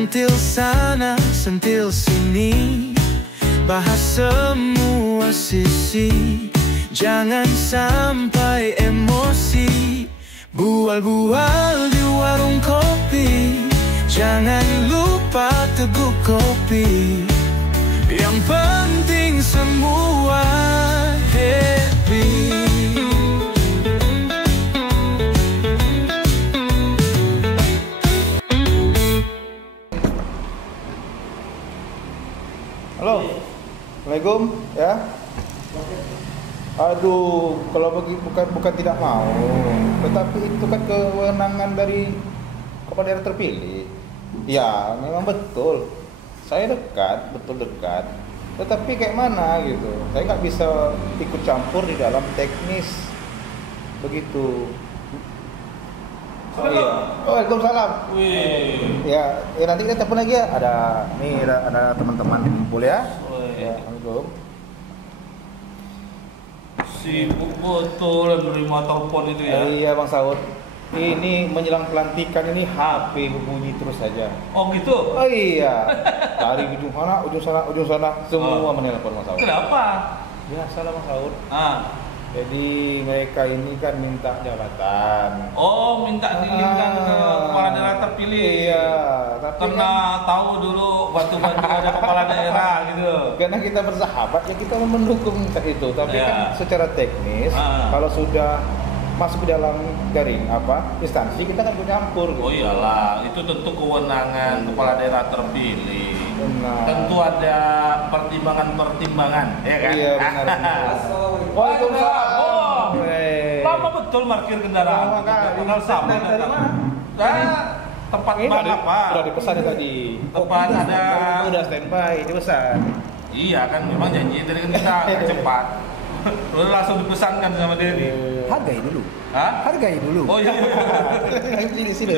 Sentil sana, sentil sini, bahas semua sisi. Jangan sampai emosi, bual-bual di warung kopi. Jangan lupa teguk kopi. Yang penting semua happy. Halo, Assalamualaikum ya. Aduh, kalau bukan tidak mau, tetapi itu kan kewenangan dari kepala daerah terpilih. Ya, memang betul. Saya dekat, betul dekat. Tetapi kayak mana gitu? Saya nggak bisa ikut campur di dalam teknis begitu. Oh iya. Oh, Waalaikumsalam. Wih. Ya, nanti kita telepon lagi ya. Ada teman-teman boleh ya? Ya, Assalamualaikum. Sibuk betul menerima telepon itu ya. Iya Bang Saud. Ini menjelang pelantikan ini HP berbunyi terus saja. Oh gitu? Oh iya. Dari ujung sana semua menelpon Bang Saud. Kenapa? Biasalah Bang Saud. Jadi mereka ini kan minta jabatan. Oh, minta diinginkan ke kepala daerah terpilih. Iya, tapi karena kan, tahu dulu bantu-bantu ada kepala daerah gitu. karena kita bersahabat ya kita mendukung itu. Tapi Iya. kan secara teknis kalau sudah masuk ke dalam jaring instansi kita kan campur. Oh iyalah, itu tentu kewenangan kepala daerah terpilih. Benar. Tentu ada pertimbangan-pertimbangan, ya kan? Iya benar. Waalaikumsalam. Oh, Hei. lama betul parkir kendaraan. Lama kali. Kenal sama Dari mana? Tempat Ini mana Pak? udah dipesan ya tadi. Tempat ada. Udah standby, dipesan. Iya kan, memang janji tadi kan kita agak cepat. Lalu langsung dipesankan sama Dedi. Hargai dulu. Hah? Hargai dulu. Oh iya. Sila.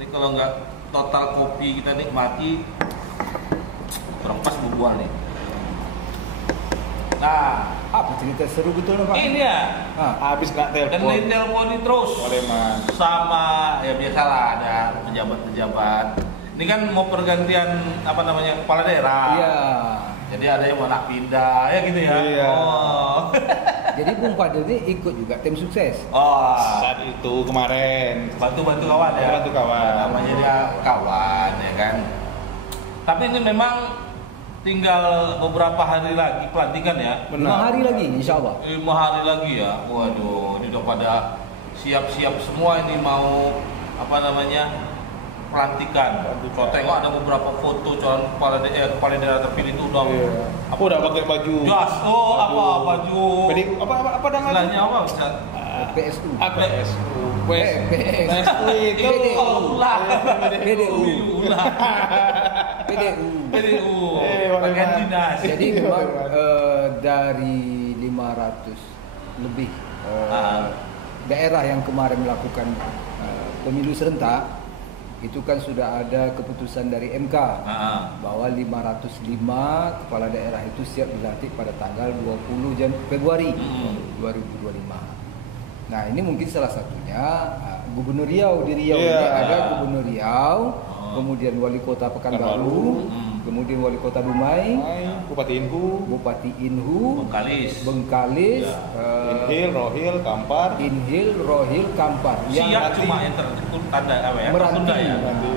Ini kalau nggak total kopi kita nikmati, kurang pas berbual nih. Nah, Apa cerita seru betul Pak? ini ya. Habis nggak Dan telepon. diteleponin terus Oleh Mas. sama ya biasalah ada pejabat-pejabat. Ini kan mau pergantian kepala daerah. Iya. Jadi ada yang mau nak pindah ya gitu ya. Iya. Oh. Jadi Bung Fadil ini ikut juga tim sukses. Oh. Saat itu kemarin Bantu-bantu kawan ya. Bantu kawan. Namanya dia kawan ya kan. Tapi ini memang tinggal beberapa hari lagi pelantikan ya. 5 hari lagi insya Allah. 5 hari lagi ya. Waduh, ini udah pada siap-siap semua ini mau pelantikan. Kalau tengok ada beberapa foto calon kepala daerah terpilih itu udah Aku udah pakai baju. jas. Oh, baju. Apa namanya? Istilahnya apa Ustaz? PSU. PSU. PSU itu. Ulah. PDU. Ulah. PDU. Bagian dinas. Jadi memang dari 500 lebih daerah yang kemarin melakukan pemilu serentak itu kan sudah ada keputusan dari MK bahwa 505 kepala daerah itu siap dilantik pada tanggal 20 Februari 2025. Nah ini mungkin salah satunya Gubernur Riau di Riau ini ada Gubernur Riau, kemudian Wali Kota Pekanbaru, kemudian Wali Kota Dumai, Bupati Inhu, Bengkalis, Inhil, Rohil, Kampar. Siap cuma yang tertanda Meranti.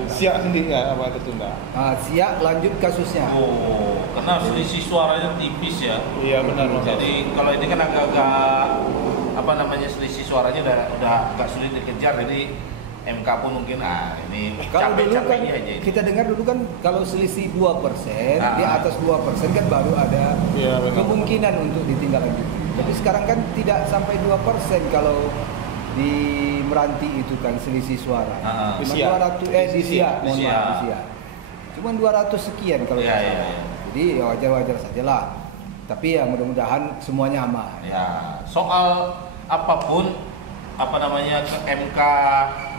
Siap sendiri tertunda. Siap lanjut kasusnya. Oh, karena selisih suaranya tipis ya. Iya benar. Jadi kalau ini kan agak selisih suaranya udah agak sulit dikejar, jadi MK pun mungkin ini Kalau dulu kan capek-capeknya aja ini. kita dengar dulu kan kalau selisih 2% di atas 2% kan baru ada kemungkinan untuk ditindaklanjuti. Tapi sekarang kan tidak sampai 2% kalau di Meranti itu kan selisih suara. Cuma 200 di Siak. Cuma 200 sekian kalau Iya. Jadi ya wajar-wajar sajalah. Tapi ya mudah-mudahan semuanya aman. Ya, soal apapun ke MK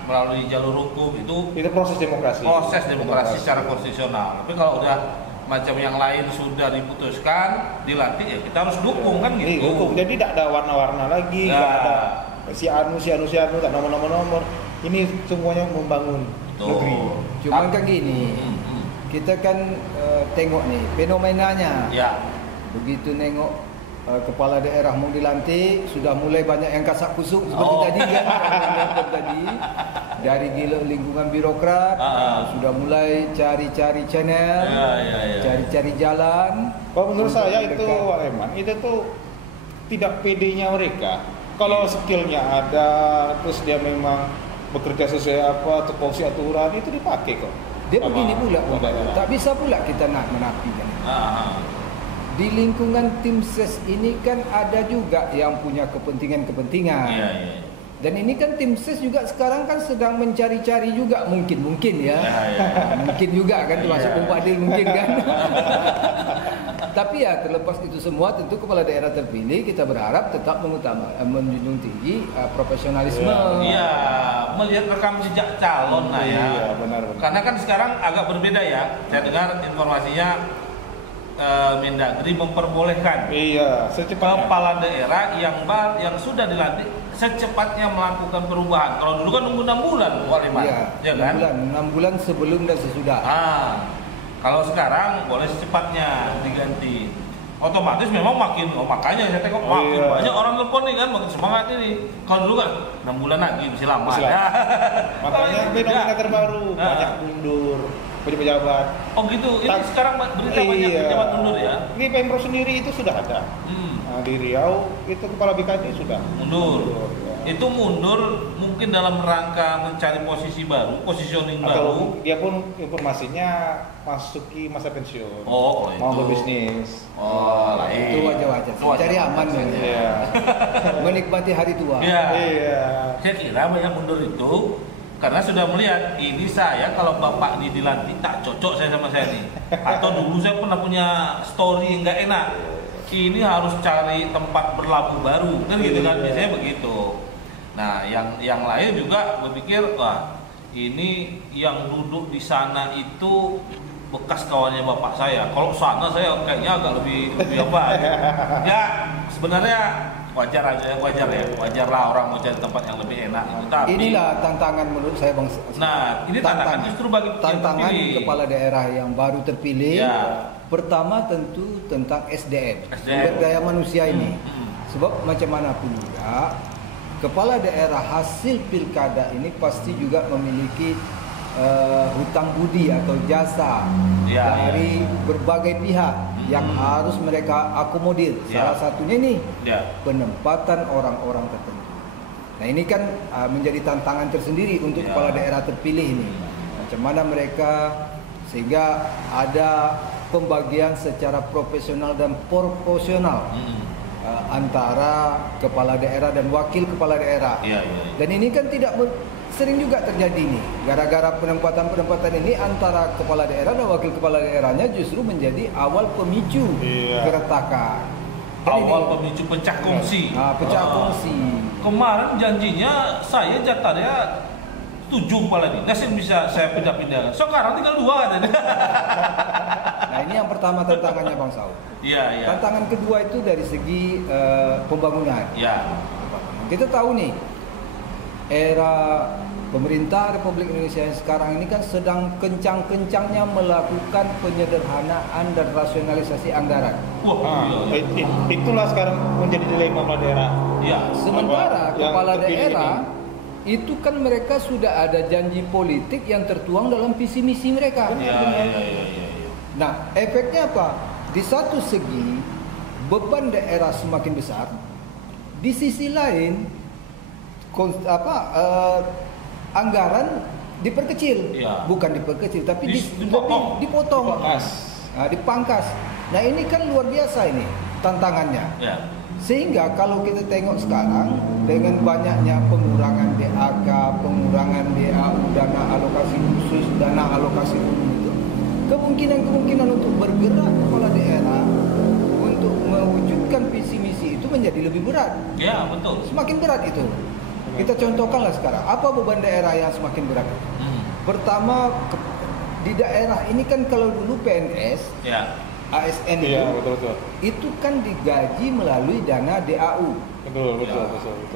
melalui jalur hukum itu proses demokrasi. Secara konstitusional. Tapi kalau udah macam yang lain sudah diputuskan, dilantik ya kita harus dukung kan gitu. Dukung. Jadi tidak ada warna-warna lagi, tidak ada si anu, tak nomor. Ini semuanya membangun. negeri. Cuman kan gini, kita kan tengok nih fenomenanya. Ya. Begitu nengok kepala daerah mau dilantik, sudah mulai banyak yang kasak kusuk seperti tadi kan. Tadi dari lingkungan birokrat sudah mulai cari-cari channel, cari-cari jalan. Kalau menurut saya itu Pak Eman, itu tuh tidak pedenya mereka. Kalau skillnya ada, terus dia memang bekerja sesuai apa, tupoksi aturan, itu dipakai kok. Dia begini pula, tak bisa pula kita nak menafikan. Di lingkungan tim ses ini kan ada juga yang punya kepentingan-kepentingan. Dan ini kan tim ses juga sekarang kan sedang mencari-cari juga mungkin ya. Mungkin juga kan termasuk Pempadil mungkin kan. Tapi ya terlepas itu semua tentu kepala daerah terpilih kita berharap tetap menjunjung tinggi profesionalisme. Iya, melihat rekam jejak calon lah ya. Iya, benar. Karena kan sekarang agak berbeda ya. Saya dengar informasinya Mendagri memperbolehkan secepatnya kepala daerah yang sudah dilantik secepatnya melakukan perubahan. Kalau dulu kan nunggu 6 bulan, ya kan? 6 bulan sebelum dan sesudah. Kalau sekarang boleh secepatnya diganti. Otomatis memang makanya saya tengok makin banyak orang telepon nih kan, makin semangat ini. Kalau dulu kan 6 bulan lagi masih lama. Makanya fenomena terbaru banyak mundur pejabat. Oh gitu. Ini sekarang berita banyak pejabat mundur ya. Ini Pemprov sendiri itu sudah ada. Di Riau itu kepala BKD sudah mundur. Itu mundur mungkin dalam rangka mencari posisi baru, positioning baru. Dia pun informasinya masuki masa pensiun. Mau berbisnis. Itu wajar-wajar. Cari aman kan. Menikmati hari tua. Saya kira banyak mundur itu karena sudah melihat ini saya kalau bapak ini dilantik tak cocok saya sama saya nih. Atau dulu saya pernah punya story nggak enak. Ini harus cari tempat berlabuh baru kan gitu kan, biasanya begitu. Nah yang lain juga berpikir wah ini yang duduk di sana itu bekas kawannya bapak saya. Kalau sana saya kayaknya agak lebih apa ya sebenarnya wajar lah orang mau cari tempat yang lebih enak itu. Tapi inilah tantangan menurut saya Bang. Nah ini tantangan justru bagi tantangan kepala daerah yang baru terpilih. Pertama tentu tentang SDM. Sumber daya manusia ini. Sebab macam mana pun juga kepala daerah hasil pilkada ini pasti juga memiliki hutang budi atau jasa dari berbagai pihak yang harus mereka akomodir. Salah satunya nih penempatan orang-orang tertentu. Nah ini kan menjadi tantangan tersendiri untuk kepala daerah terpilih ini. Macam mana mereka sehingga ada pembagian secara profesional dan proporsional antara kepala daerah dan wakil kepala daerah. Dan ini kan tidak sering juga terjadi nih. Gara-gara penempatan ini antara kepala daerah dan wakil kepala daerahnya justru menjadi awal pemicu keretakan. Pemicu pecah kongsi. Pecah kongsi. Kemarin janjinya saya jatahnya 7 kepala dinas yang bisa saya pindah-pindah. Sekarang tinggal 2 katanya. Nah ini yang pertama tantangannya Bang Saud. Tantangan kedua itu dari segi pembangunan. Kita tahu nih era pemerintah Republik Indonesia yang sekarang ini kan sedang kencang-kencangnya melakukan penyederhanaan dan rasionalisasi anggaran. Itulah sekarang menjadi dilema kepala daerah. Sementara kepala daerah itu kan mereka sudah ada janji politik yang tertuang dalam visi misi mereka. Nah, efeknya apa? Di satu segi beban daerah semakin besar, di sisi lain anggaran diperkecil, bukan diperkecil tapi dipotong, dipangkas. Nah ini kan luar biasa ini tantangannya. Sehingga kalau kita tengok sekarang dengan banyaknya pengurangan DAK, pengurangan DAU, dana alokasi khusus, dana alokasi umum itu, kemungkinan untuk bergerak kepala daerah untuk mewujudkan visi misi itu menjadi lebih berat. Betul. Semakin berat itu. Kita contohkanlah sekarang, apa beban daerah yang semakin berat? Pertama, di daerah ini kan kalau dulu PNS ASN Iya, betul. itu kan digaji melalui dana DAU. Betul.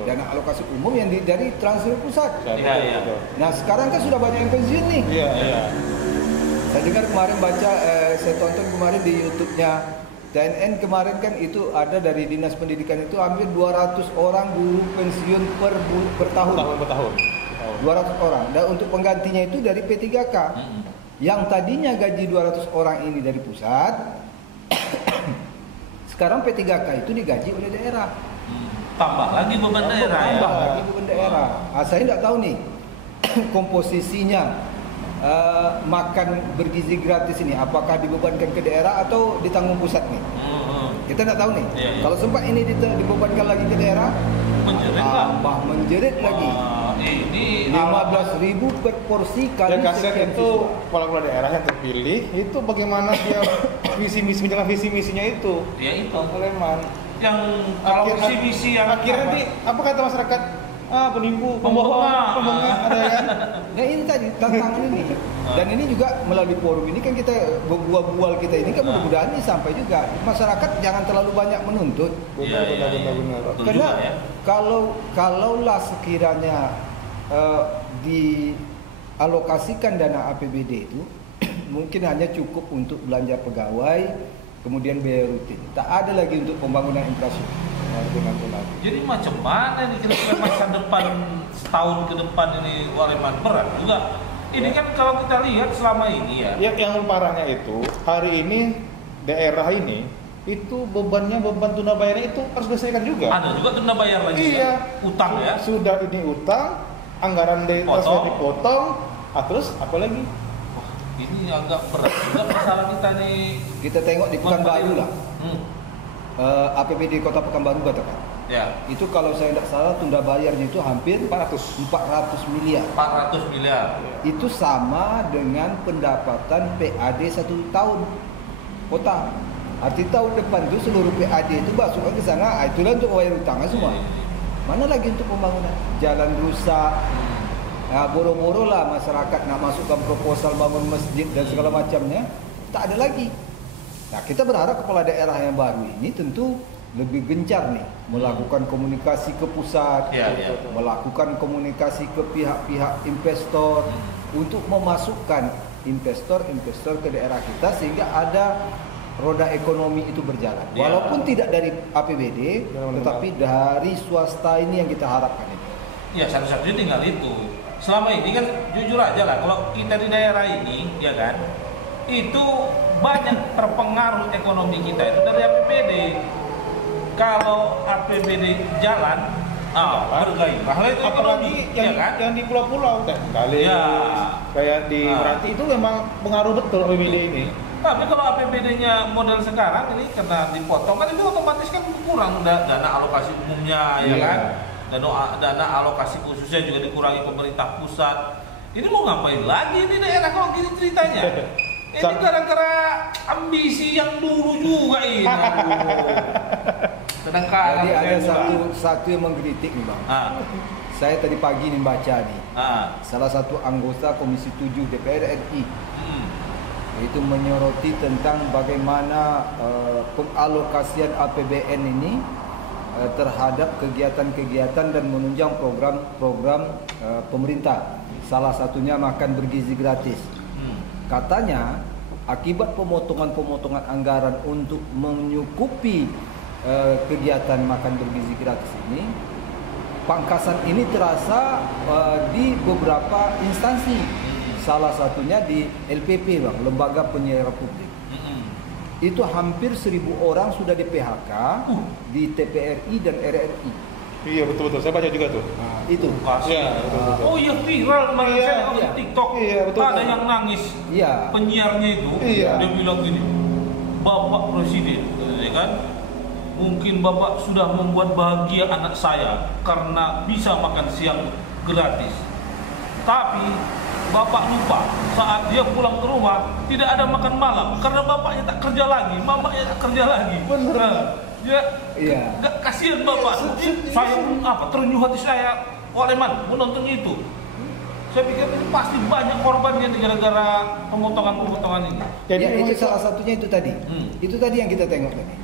Dana alokasi umum yang dari transfer pusat. Iya. Nah sekarang kan sudah banyak yang pensiun nih. Iya. Saya dengar kemarin saya tonton kemarin di YouTube-nya TNN kemarin kan itu ada dari Dinas Pendidikan itu hampir 200 orang guru pensiun per tahun. Per tahun. 200 orang. Dan untuk penggantinya itu dari P3K. Yang tadinya gaji 200 orang ini dari pusat, sekarang P3K itu digaji oleh daerah. Tambah lagi beban daerah ya. Tambah lagi beban daerah. Saya tidak tahu nih komposisinya makan bergizi gratis ini apakah dibebankan ke daerah atau ditanggung pusat nih? Kita tidak tahu nih. Iya. Kalau sempat ini dibebankan lagi ke daerah, menjerit lagi. Ini 15.000 per porsi kali Dan kasihan itu kepala daerah yang terpilih itu bagaimana dia visi misinya itu. Ya itu. Sleman. Yang kalau visi misi yang akhirnya nanti apa kata masyarakat? Penipu, pembohong, ada kan? Nah ini tadi tantangan ini. Dan ini juga melalui forum ini kan kita bual kita ini kan mudah-mudahan ini sampai juga masyarakat jangan terlalu banyak menuntut. Benar. Karena kalaulah sekiranya dialokasikan dana APBD itu mungkin hanya cukup untuk belanja pegawai, kemudian biaya rutin. Tak ada lagi untuk pembangunan infrastruktur. Benar. Jadi macam mana nih kira-kira masa depan setahun ke depan ini Waleman berat juga. Ini kan kalau kita lihat selama ini ya. Yang parahnya itu hari ini daerah ini itu beban tunda bayarnya itu harus diselesaikan juga. Ada juga tunda bayar lagi. Iya. Utang ya. Sudah ini utang, anggaran dipotong, terus apa lagi? Wah, ini agak berat juga masalah kita nih. Kita tengok di Pekanbaru lah. APBD Kota Pekanbaru katakan. Ya. Itu kalau saya tidak salah tunda bayarnya itu hampir 400 miliar. 400 miliar. Itu sama dengan pendapatan PAD 1 tahun kota. Arti tahun depan itu seluruh PAD itu masukkan ke sana, itulah untuk bayar utangnya semua. Mana lagi untuk pembangunan? Jalan rusak. Boro-boro lah masyarakat nak masukkan proposal bangun masjid dan segala macamnya, tak ada lagi. Nah, kita berharap kepala daerah yang baru ini tentu lebih gencar nih melakukan komunikasi ke pusat, melakukan komunikasi ke pihak-pihak investor untuk memasukkan investor ke daerah kita sehingga ada roda ekonomi itu berjalan. Walaupun tidak dari APBD, tetapi dari swasta ini yang kita harapkan itu. Ya, satu-satunya tinggal itu. Selama ini kan jujur aja lah, kalau kita di daerah ini, ya kan, itu banyak terpengaruh ekonomi kita itu dari APBD. Kalau APBD jalan, bergairah itu ekonomi, yang di pulau-pulau kali. Ya. Kayak di Meranti itu memang pengaruh betul APBD ini. Tapi kalau APBD-nya model sekarang ini karena dipotong kan itu otomatis kan kurang dana alokasi umumnya, ya kan? Dana alokasi khususnya juga dikurangi pemerintah pusat. Ini mau ngapain lagi ini daerah kalau gini ceritanya? Ini gara-gara ambisi yang dulu juga ini. Jadi ada satu yang mengkritik nih Bang. Saya tadi pagi nih baca nih. Salah satu anggota Komisi 7 DPR RI itu menyoroti tentang bagaimana pengalokasian APBN ini terhadap kegiatan-kegiatan dan menunjang program-program pemerintah. Salah satunya makan bergizi gratis. Katanya akibat pemotongan anggaran untuk menyukupi kegiatan makan bergizi gratis ini, pangkasan ini terasa di beberapa instansi. Salah satunya di LPP Bang, Lembaga Penyiaran Publik. Itu hampir 1.000 orang sudah di PHK di TPRI dan RRI. Iya betul, saya baca juga tuh. Itu. Ya, betul. Oh iya viral kemarin saya di TikTok. Iya, betul. Ada yang nangis. Iya. Penyiarnya itu dia bilang gini, Bapak Presiden, ya kan? Mungkin Bapak sudah membuat bahagia anak saya karena bisa makan siang gratis. Tapi Bapak lupa saat dia pulang ke rumah tidak ada makan malam karena bapaknya tak kerja lagi, mamanya tak kerja lagi. Benar. Kasihan Bapak. Saya pun terenyuh hati saya. Waleman menonton itu. Saya pikir ini pasti banyak korbannya gara-gara pemotongan-pemotongan ini. Jadi ya, itu salah satunya itu tadi. Itu tadi yang kita tengok tadi.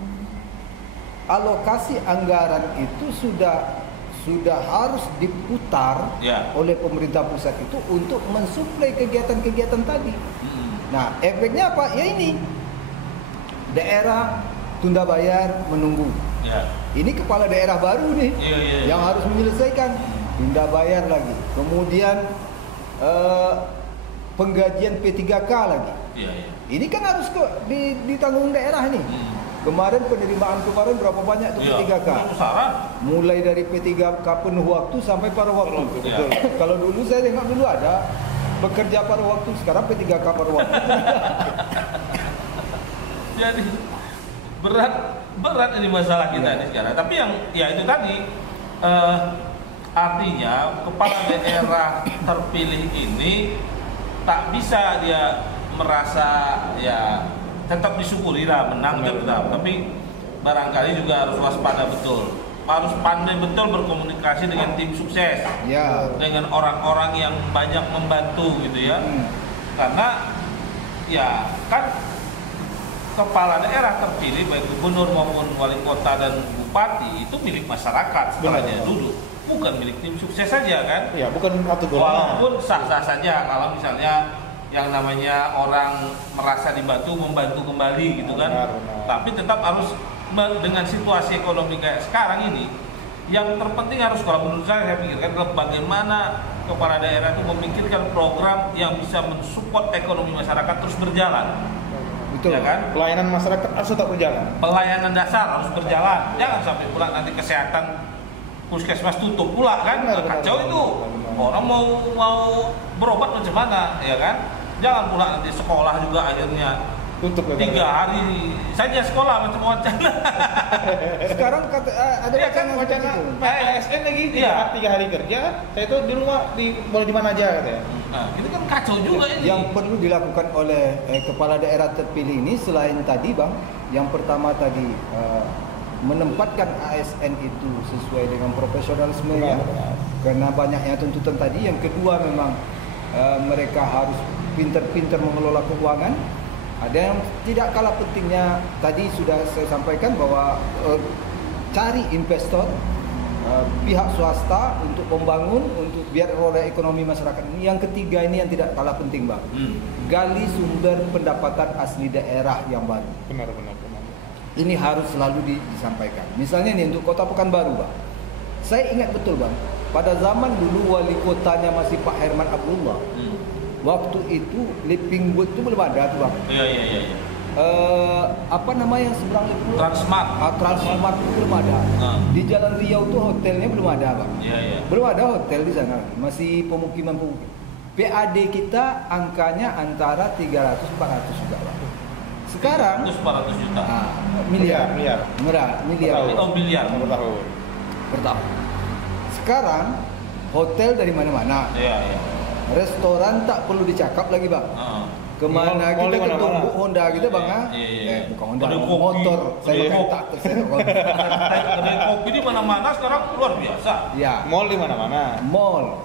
Alokasi anggaran itu sudah harus diputar oleh pemerintah pusat itu untuk mensuplai kegiatan-kegiatan tadi. Nah, efeknya apa? Ya ini. Daerah tunda bayar, menunggu. Ini kepala daerah baru nih yang harus menyelesaikan, tunda bayar lagi. Kemudian penggajian P3K lagi. Ini kan harus ditanggung daerah nih. Kemarin penerimaan kemarin berapa banyak tuh P3K? Mulai dari P3K penuh waktu sampai paruh waktu. Betul. Kalau dulu saya tengok dulu ada bekerja paruh waktu, sekarang P3K paruh waktu. Jadi berat ini masalah kita ini sekarang. Tapi yang ya itu tadi artinya kepala daerah terpilih ini tak bisa dia merasa ya tetap disyukuri lah menang tetap, tapi barangkali juga harus waspada betul, harus pandai betul berkomunikasi dengan tim sukses, dengan orang-orang yang banyak membantu gitu ya, karena ya kan kepala daerah terpilih baik gubernur maupun wali kota dan bupati itu milik masyarakat setelahnya dulu, bukan milik tim sukses saja kan? Ya, bukan satu golongan. Walaupun sah-sah saja kalau misalnya yang namanya orang merasa dibantu membantu kembali gitu kan. Tapi tetap harus dengan situasi ekonomi kayak sekarang ini, yang terpenting harus kalau menurut saya pikirkan adalah bagaimana kepala daerah itu memikirkan program yang bisa mensupport ekonomi masyarakat terus berjalan. Betul. Ya kan? Pelayanan masyarakat harus tetap berjalan. Pelayanan dasar harus berjalan. Jangan sampai pula nanti kesehatan puskesmas tutup pula kan. Kacau itu. Orang mau berobat macam mana, ya kan? Jangan pula nanti sekolah juga akhirnya tutup 3 hari saja sekolah macam wacana. Sekarang ada wacana ASN lagi 3 hari kerja, saya itu di rumah boleh di mana aja katanya. Nah, itu kan kacau juga ini. Yang perlu dilakukan oleh kepala daerah terpilih ini selain tadi Bang, yang pertama tadi menempatkan ASN itu sesuai dengan profesionalismenya, karena banyaknya tuntutan tadi. Yang kedua memang mereka harus pintar-pintar mengelola keuangan. Ada yang tidak kalah pentingnya tadi sudah saya sampaikan bahwa cari investor pihak swasta untuk membangun, untuk biar roda ekonomi masyarakat ini. Yang ketiga ini yang tidak kalah penting Bang, gali sumber pendapatan asli daerah yang baru. Benar. Ini harus selalu disampaikan. Misalnya nih untuk Kota Pekanbaru Bang, saya ingat betul Bang, pada zaman dulu wali kotanya masih Pak Herman Abdullah. Waktu itu Liping Wood itu belum ada tuh Bang. Iya. Apa nama yang seberang Liping Wood? Transmart itu belum ada. Di Jalan Riau tuh hotelnya belum ada Bang. Iya. Belum ada hotel di sana, masih pemukiman. PAD kita angkanya antara 300-400 juga Bang. Sekarang 400 juta. Miliar. Oh, miliar per tahun. Sekarang hotel dari mana-mana. Iya. Restoran tak perlu dicakap lagi Bang. Kemana kita ke Tumbuk Honda gitu Bang? Bukan Honda, motor. Saya tak tersenyum. Kedai kopi di mana-mana sekarang luar biasa. Ya. Mall di mana-mana. Mall.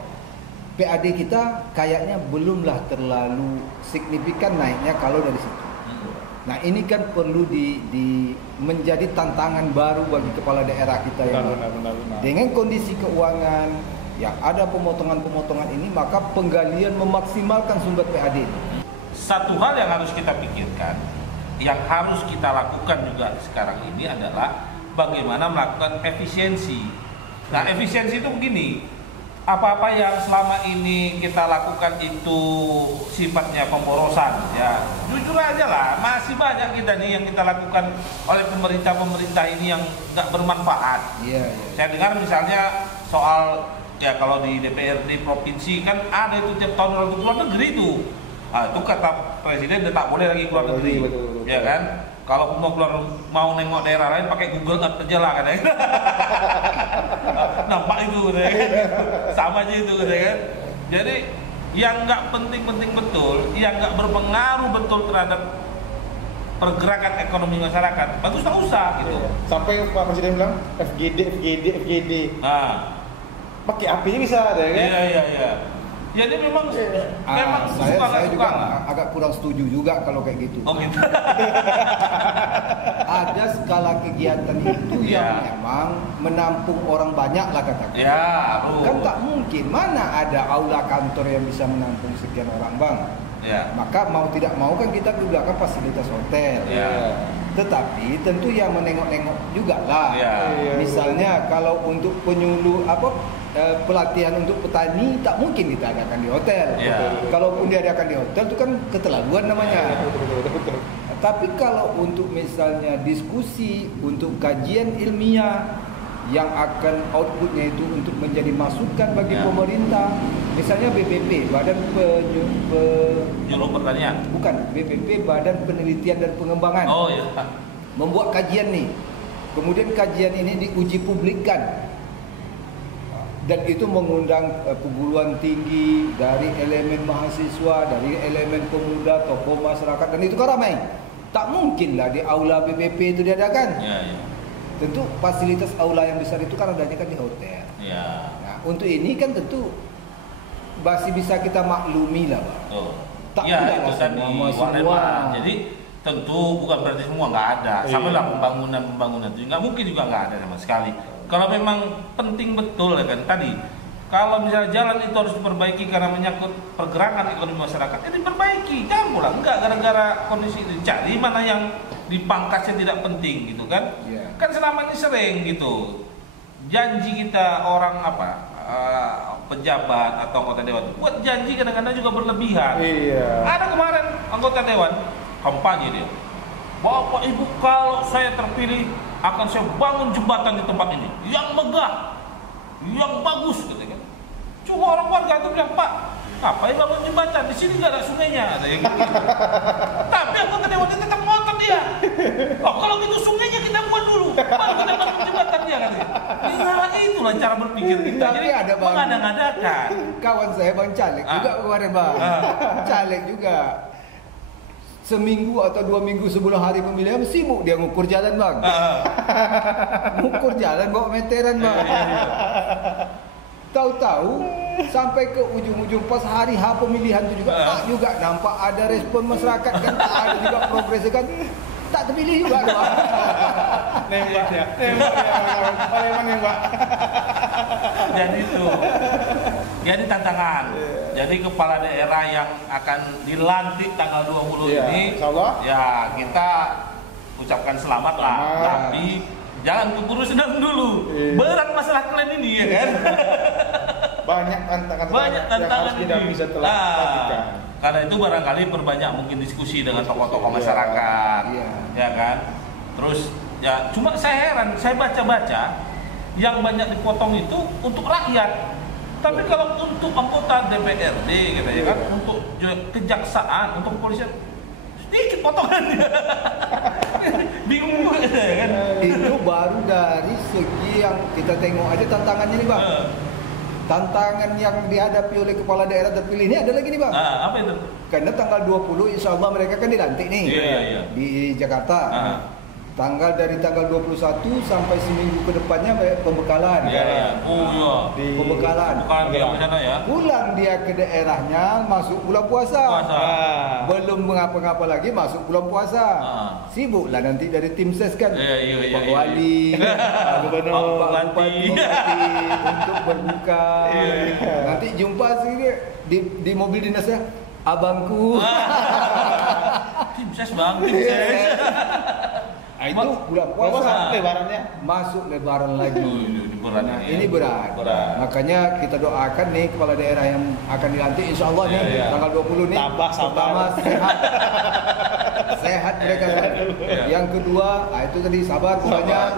PAD kita kayaknya belumlah terlalu signifikan naiknya kalau dari situ. Nah ini kan perlu menjadi tantangan baru bagi kepala daerah kita yang benar. Dengan kondisi keuangan yang ada pemotongan-pemotongan ini, maka penggalian memaksimalkan sumber PAD. Satu hal yang harus kita pikirkan, yang harus kita lakukan juga sekarang ini adalah bagaimana melakukan efisiensi. Nah efisiensi itu begini, apa-apa yang selama ini kita lakukan itu sifatnya pemborosan, ya jujur aja lah, masih banyak kita nih yang kita lakukan oleh pemerintah ini yang nggak bermanfaat. Iya. Saya dengar misalnya soal ya kalau di DPRD provinsi kan ada itu tiap tahun lalu keluar negeri itu. Nah, itu kata presiden udah tak boleh lagi keluar negeri. Betul. Ya kan? Kalau mau nengok daerah lain pakai Google Earth aja lah katanya. Nampak itu katanya. Sama aja itu katanya kan. Jadi yang nggak penting-penting betul, yang nggak berpengaruh betul terhadap pergerakan ekonomi masyarakat, bagus tak usah gitu. Sampai Pak Presiden bilang FGD. Nah, pakai apinya bisa ada kan? Iya. Jadi memang saya juga agak kurang setuju juga kalau kayak gitu. Oh gitu. Ada skala kegiatan itu yang memang menampung orang banyak lah katakan. Ya, kan tak mungkin mana ada aula kantor yang bisa menampung sekian orang bang. Ya. Maka mau tidak mau kan kita gunakan fasilitas hotel. Ya. Tetapi tentu yang menengok-nengok juga lah. Ya. Misalnya kalau untuk penyuluh pelatihan untuk petani tak mungkin kita adakan di hotel. Ya. Kalaupun diadakan di hotel itu kan keterlaluan namanya. Tapi kalau untuk misalnya diskusi, untuk kajian ilmiah yang akan outputnya itu untuk menjadi masukan bagi pemerintah, misalnya BPP, Badan Penyuluh Pertanian. Bukan, BPP, Badan Penelitian dan Pengembangan. Oh ya. Membuat kajian nih. Kemudian kajian ini diuji publikkan. Dan itu mengundang perguruan tinggi dari elemen mahasiswa, dari elemen pemuda, tokoh masyarakat, dan itu kan ramai. Tak mungkinlah di aula BPP itu diadakan. Ya. Tentu fasilitas aula yang besar itu kan adanya kan di hotel. Ya. Nah, untuk ini kan tentu masih bisa kita maklumi lah, Pak. Oh. Tak ya, pula itu kan semua. Jadi tentu bukan berarti semua nggak ada. Sama lah pembangunan itu nggak mungkin juga nggak ada sama sekali. Kalau memang penting betul ya kan tadi. Kalau misalnya jalan itu harus diperbaiki karena menyangkut pergerakan ekonomi masyarakat, ya diperbaiki. Jangan pula enggak gara-gara kondisi itu. Cari mana yang dipangkasnya tidak penting gitu kan. Kan selama ini sering gitu. Janji kita orang pejabat atau anggota dewan buat janji kadang-kadang juga berlebihan. Ada kemarin anggota dewan kampanye dia. Bapak Ibu kalau saya terpilih akan saya bangun jembatan di tempat ini yang megah, yang bagus gitu kan. Cuma orang warga itu bilang, Pak, ngapain bangun jembatan? Di sini nggak ada sungainya, ada yang gitu. Tapi anggota dewan itu tetap ngotot dia. Oh, kalau gitu sungainya kita buat dulu, baru kita bangun jembatan dia katanya. Itulah cara berpikir kita. Tapi jadi ada mengada-ngadakan. Kawan saya Bang Caleg juga kemarin Bang. Caleg juga. Seminggu atau 2 minggu sebelum hari pemilihan sibuk dia ngukur jalan bang. Ngukur jalan bawa meteran bang. Tahu-tahu sampai ke ujung-ujung pas hari H pemilihan itu juga nampak ada respon masyarakat kan, ada juga progres kan, tak terpilih juga bang. Nembak ya, nembak. Jadi itu, jadi tantangan. Jadi kepala daerah yang akan dilantik tanggal 20 ini, ya kita ucapkan selamat lah. Tapi jangan keburu senang dulu. Berat masalah kalian ini ya kan. Banyak tantangan yang harus kita bisa lakukan. Karena itu barangkali perbanyak mungkin diskusi dengan tokoh-tokoh masyarakat, ya kan. Terus ya cuma saya heran, saya baca-baca yang banyak dipotong itu untuk rakyat. Tapi kalau untuk anggota DPRD gitu ya kan, untuk kejaksaan, untuk kepolisian sedikit potongannya. Bingung gitu ya kan. Itu baru dari segi yang kita tengok aja tantangannya nih bang. Tantangan yang dihadapi oleh kepala daerah terpilih ini ada lagi nih bang. Apa itu? Karena tanggal 20 insya Allah mereka kan dilantik nih di Jakarta. Dari tanggal 21 sampai seminggu ke depannya pembekalan. Pembekalan. Pulang dia ke daerahnya masuk bulan puasa. Belum mengapa-ngapa lagi masuk bulan puasa. Sibuklah nanti dari tim ses kan. Pak Wali, Gubernur, Pak Bupati untuk berbuka. Nanti jumpa sini di mobil dinasnya. Abangku. Tim ses bang, tim ses. Itu bulan puasa lebarannya masuk lebaran lagi. Nah, ini berat. Makanya kita doakan nih kepala daerah yang akan dilantik insya Allah nih tanggal 20 nih. Pertama sehat mereka. Yang kedua itu tadi sabar pokoknya.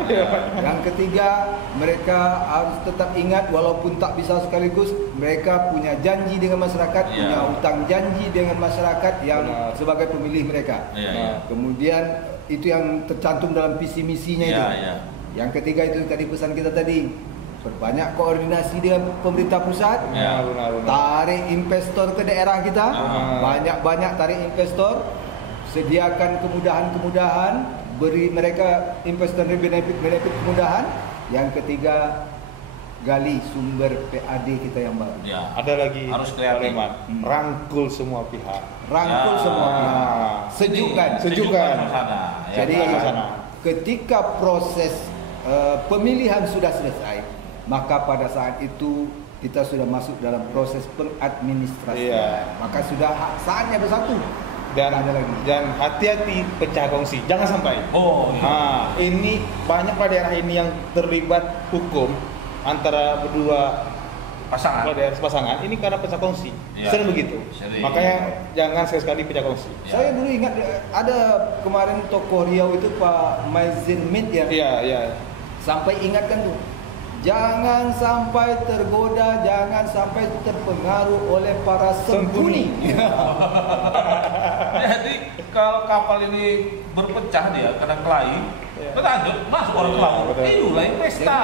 Yang ketiga mereka harus tetap ingat walaupun tak bisa sekaligus mereka punya janji dengan masyarakat, punya utang janji dengan masyarakat yang sebagai pemilih mereka. Kemudian itu yang tercantum dalam visi misinya itu. Yang ketiga itu tadi pesan kita tadi, perbanyak koordinasi dengan pemerintah pusat, tarik investor ke daerah kita, banyak-banyak tarik investor, sediakan kemudahan-kemudahan, beri mereka investor benefit kemudahan. Yang ketiga, gali sumber PAD kita yang baru. Ya. Ada lagi Harus kreatif. Rangkul semua pihak. Rangkul Ya. semua pihak. Sejukkan. Sejukkan. suasana. Ya, Jadi kan? suasana. ketika proses pemilihan sudah selesai, maka pada saat itu kita sudah masuk dalam proses pengadministrasian. Iya. Maka sudah saatnya bersatu. Dan Tak ada lagi. dan hati-hati pecah kongsi, jangan sampai. Oh, iya. Ini banyak pada daerah ini yang terlibat hukum antara berdua Pasangan. pasangan ini karena pecah kongsi. Ya. Sering begitu. Sering. Makanya jangan sekali-sekali pecah kongsi. Ya. Saya dulu ingat ada kemarin tokoh Riau itu Pak Maizin Mit ya. Iya, iya. Sampai ingatkan tuh. Jangan sampai tergoda, jangan sampai terpengaruh oleh para sempuni. Jadi kalau kapal ini berpecah dia karena kelahi, Ya. berlanjut masuk orang ke laut. Betul. Mulai pesta.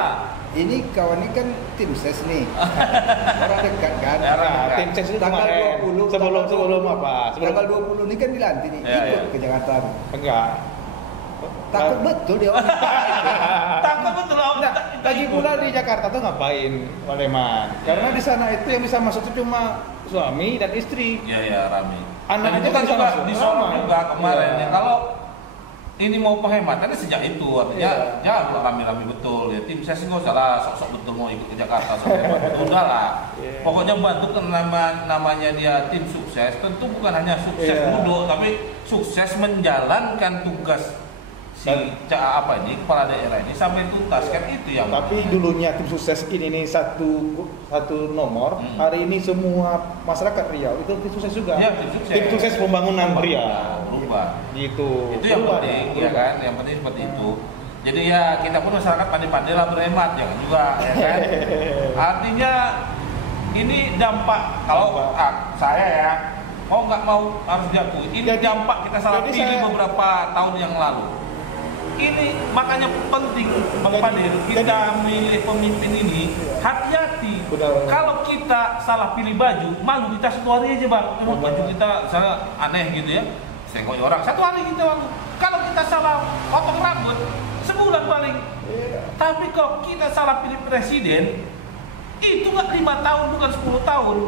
Ini kawan ini kan tim ses nih. Orang dekat kan. Ya, orang Nah, dekat. tim ses itu Tanggal kemarin. 20 sebelum apa? Tanggal 20 ini kan dilantik nih. Ya, Ikut ya. ke Jakarta. Enggak. Takut betul dia orang. Takut betul om. Lagi pula di Jakarta tuh ngapain, Pak Leman? Karena di sana itu yang bisa masuk itu cuma suami dan istri. Iya ya Rami. Anak Dan itu aja kan bisa juga masuk. disorot Ramai. juga kemarin Iya. ya. Kalau ini mau penghematannya sejak itu artinya Iya. ya rame-rame betul ya. Tim saya sih nggak usah lah sok-sok betul mau ikut ke Jakarta sok hemat. Udah lah. Iya. Pokoknya bantu kan namanya dia tim sukses. Tentu bukan hanya sukses Iya. duduk tapi sukses menjalankan tugas si apa ini kepala daerah ini sampai tuntas kan itu yang Tapi dulunya tim sukses ini nih satu nomor. Hari ini semua masyarakat Riau itu tim sukses juga. ya, tim sukses. Tim sukses pembangunan Riau. Berubah. Gitu. Itu yang Berubah, penting ya berubah. kan, yang penting seperti itu. Jadi ya kita pun masyarakat pandai-pandai lah berhemat jangan juga ya kan. Artinya ini dampak kalau saya ya mau nggak mau harus diakui ini Jadi- dampak kita salah jadi pilih saya- beberapa tahun yang lalu. Ini makanya penting Bang Padir kita milih pemimpin ini hati-hati. Benar. Kalau kita salah pilih baju, malu kita satu hari aja bang. Emang baju kita salah aneh gitu ya. Tengok orang satu hari kita malu. Kalau kita salah potong rambut sebulan paling. Tapi kalau kita salah pilih presiden, itu nggak 5 tahun bukan 10 tahun.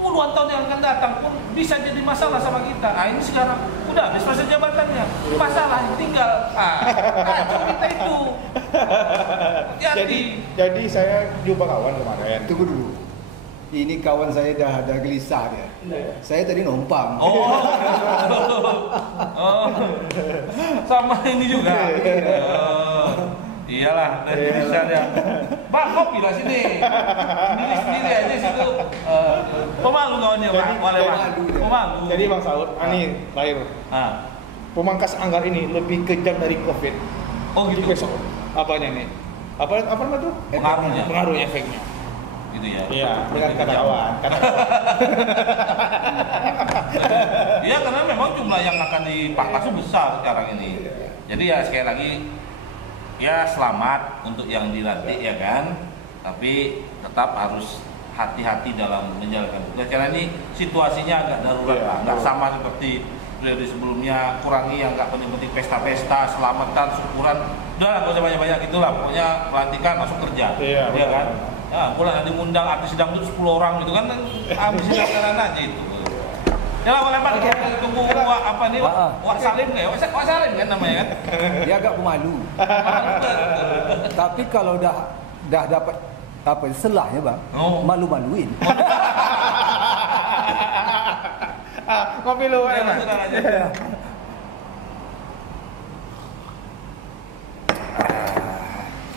Puluhan tahun yang akan datang pun bisa jadi masalah sama kita. Ini sekarang udah habis masa jabatannya. Masalah tinggal kacau kita itu. Jadi saya jumpa kawan kemarin. Tunggu dulu. Ini kawan saya dah ada gelisah dia. Saya tadi numpang. Oh. Sama ini juga. Iyalah, dari bisa dia. Bang, kopi lah sini. Sendiri aja situ. Pemalu kawannya, Pak. Pemalu. Jadi Bang Saud, ini lahir. Pemangkas anggar ini lebih kejam dari COVID. Oh gitu. Besok apanya nih? Apa namanya tuh? Pengaruhnya. Pengaruhnya efeknya. Gitu ya. Iya, dengan kata kawan. Iya, karena memang jumlah yang akan dipangkas itu besar sekarang ini. Jadi ya sekali lagi ya selamat untuk yang dilantik ya kan. Tapi tetap harus hati-hati dalam menjalankan tugas karena ini situasinya agak darurat Iya, lah, nggak sama seperti periode sebelumnya. Kurangi yang nggak penting-penting pesta-pesta, selamatan, syukuran, udah lah gak usah banyak-banyak gitulah. Pokoknya pelantikan masuk kerja, Iya, ya kan. betul. Ya, pulang nanti ngundang artis dangdut 10 orang gitu kan, habis jalan aja itu. Ya lah, boleh Pak, tunggu apa nih? Wak Salim nggak ya? Wak Salim kan namanya kan? Dia agak pemalu. Tapi kalau dah dapat apa selah ya bang, malu-maluin. Kopi lu, Ya, sudah aja.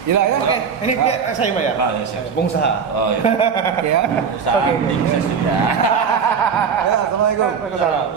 Gila ya. Oke, ini saya bayar. Ya, siap. Pengusaha. Oh iya. Ya. Usaha tim sukses juga. Ya, assalamualaikum. Waalaikumsalam.